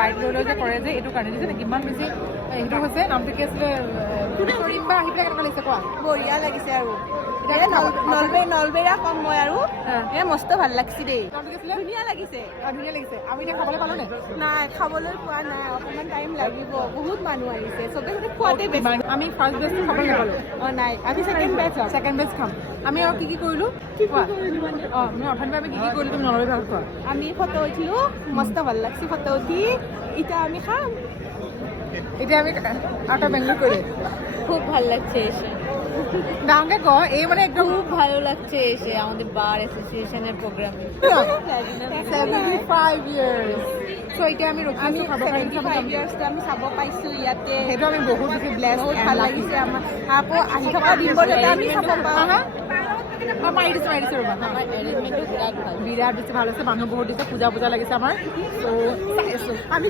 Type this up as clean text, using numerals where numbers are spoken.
light লৈ লৈ যে কৰে যে এইটো কাৰণে দিছে কিমান বেছি সেইটো হৈছে নামটো কি আছিলে ৰিম্বা আহি পেলাই কেনেকুৱা লাগিছে কোৱা বঢ়িয়া লাগিছে আৰু নলবেৰা কম মই আৰু মস্ত ভাল লাগিছে দেই ধুনীয়া লাগিছে ধুনীয়া লাগিছে আমি এতিয়া খাবলৈ পালো নে নাই খাবলৈ পোৱা নাই অকণমান টাইম লাগিব বহুত মানুহ আহিছে চবে মানে খোৱাতে বেছি আমি ফাৰ্ষ্ট বেচটো খাবলৈ নাপালো নাই আমি ছেকেণ্ড বেচ ছেকেণ্ড বেচ খাম আমি আৰু কি কৰিলো কোৱা আমি অৰ্থনীতি আমি কি কৰিলো তুমি নলবাৰী ভাল খোৱা আমি ফটো উঠিলো মস্ত ভাল লাগছে ফটো উঠি এতিয়া আমি খাম এতিয়া আমি আউট অফ বেঙ্গলোর করে খুব ভালো লাগছে এসে ডাঙকে ক এই মানে একদম খুব ভালো লাগছে এসে আমাদের বার অ্যাসোসিয়েশনের প্রোগ্রামে 75 ইয়ার্স সো এটা আমি ৰখি আছো খাব পাৰিম 75 ইয়ার্স আমি চাব পাইছো ইয়াতে সেইটো আমি বহুত বেছি ব্লেছ বহুত ভাল লাগিছে আমাৰ আকৌ আহি থকা দিনবোৰতে আমি চাব পাওঁ মাৰি দিছো ৰ'বা আমাৰ এৰেঞ্জমেণ্টটো বিৰাট ভাল বিৰাট বেছি ভাল হৈছে মানুহ বহুত দিছে পূজা লাগিছে আমাৰ ত' চাই আছো আমি